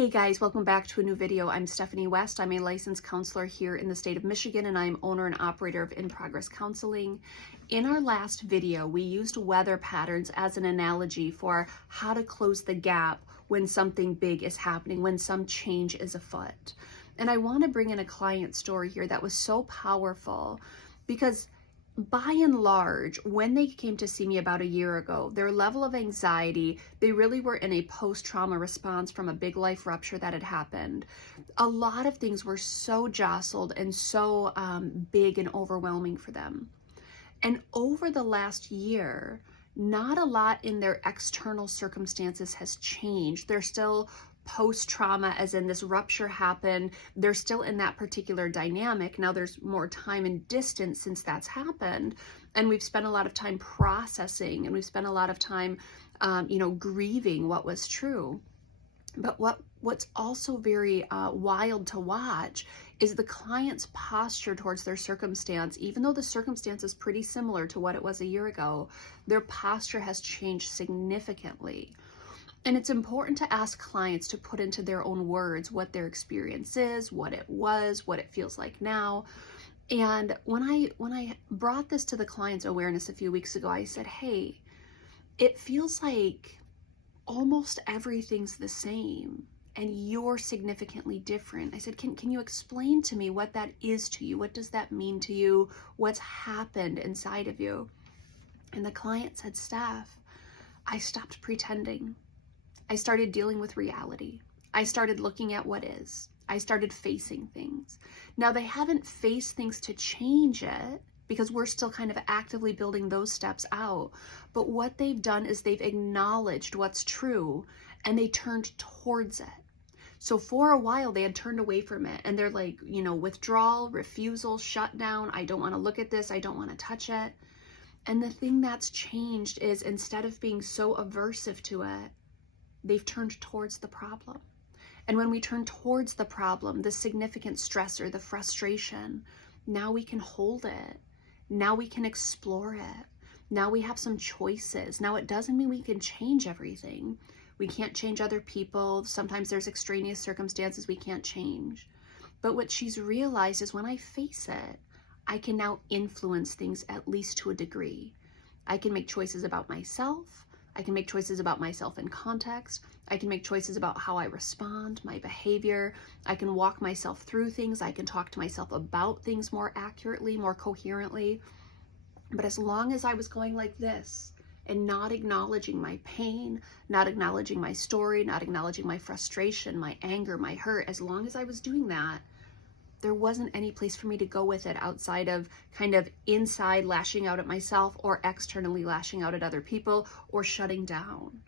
Hey guys, welcome back to a new video. I'm Stephanie West. I'm a licensed counselor here in the state of Michigan, and I'm owner and operator of In Progress Counseling. In our last video, we used weather patterns as an analogy for how to close the gap when something big is happening, when some change is afoot. And I want to bring in a client story here that was so powerful because by and large, when they came to see me about a year ago, their level of anxiety, they really were in a post-trauma response from a big life rupture that had happened. A lot of things were so jostled and so big and overwhelming for them. And over the last year, not a lot in their external circumstances has changed. They're still post-trauma, as in this rupture happened. They're still in that particular dynamic. Now there's more time and distance since that's happened. And we've spent a lot of time processing, and we've spent a lot of time, grieving what was true. But what's also very wild to watch is the client's posture towards their circumstance. Even though the circumstance is pretty similar to what it was a year ago, their posture has changed significantly. And it's important to ask clients to put into their own words what their experience is, what it was, what it feels like now. And when I brought this to the client's awareness a few weeks ago, I said, hey, it feels like almost everything's the same and you're significantly different. I said, can you explain to me what that is to you? What does that mean to you? What's happened inside of you? And the client said, Steph, I stopped pretending. I started dealing with reality. I started looking at what is. I started facing things. Now, they haven't faced things to change it because we're still kind of actively building those steps out. But what they've done is they've acknowledged what's true and they turned towards it. So for a while, they had turned away from it and they're like, withdrawal, refusal, shut down. I don't want to look at this. I don't want to touch it. And the thing that's changed is instead of being so aversive to it, they've turned towards the problem. And when we turn towards the problem, the significant stressor, the frustration, now we can hold it. Now we can explore it. Now we have some choices. Now it doesn't mean we can change everything. We can't change other people. Sometimes there's extraneous circumstances we can't change. But what she's realized is when I face it, I can now influence things at least to a degree. I can make choices about myself. I can make choices about myself in context. I can make choices about how I respond, my behavior. I can walk myself through things. I can talk to myself about things more accurately, more coherently. But as long as I was going like this and not acknowledging my pain, not acknowledging my story, not acknowledging my frustration, my anger, my hurt, as long as I was doing that, there wasn't any place for me to go with it outside of kind of inside lashing out at myself or externally lashing out at other people or shutting down.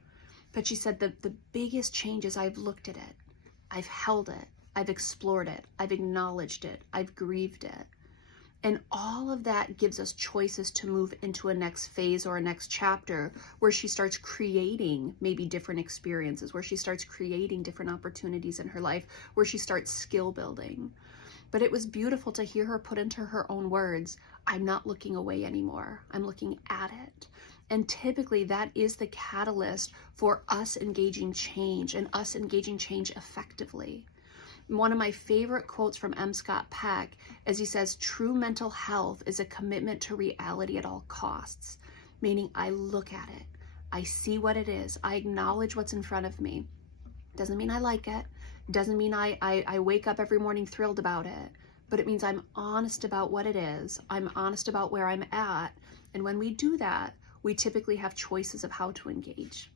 But she said that the biggest change is I've looked at it, I've held it, I've explored it, I've acknowledged it, I've grieved it. And all of that gives us choices to move into a next phase or a next chapter where she starts creating maybe different experiences, where she starts creating different opportunities in her life, where she starts skill building. But it was beautiful to hear her put into her own words, I'm not looking away anymore. I'm looking at it. And typically that is the catalyst for us engaging change and us engaging change effectively. One of my favorite quotes from M. Scott Peck is he says, true mental health is a commitment to reality at all costs, meaning I look at it. I see what it is. I acknowledge what's in front of me. Doesn't mean I like it. Doesn't mean I wake up every morning thrilled about it, but it means I'm honest about what it is. I'm honest about where I'm at. And when we do that, we typically have choices of how to engage.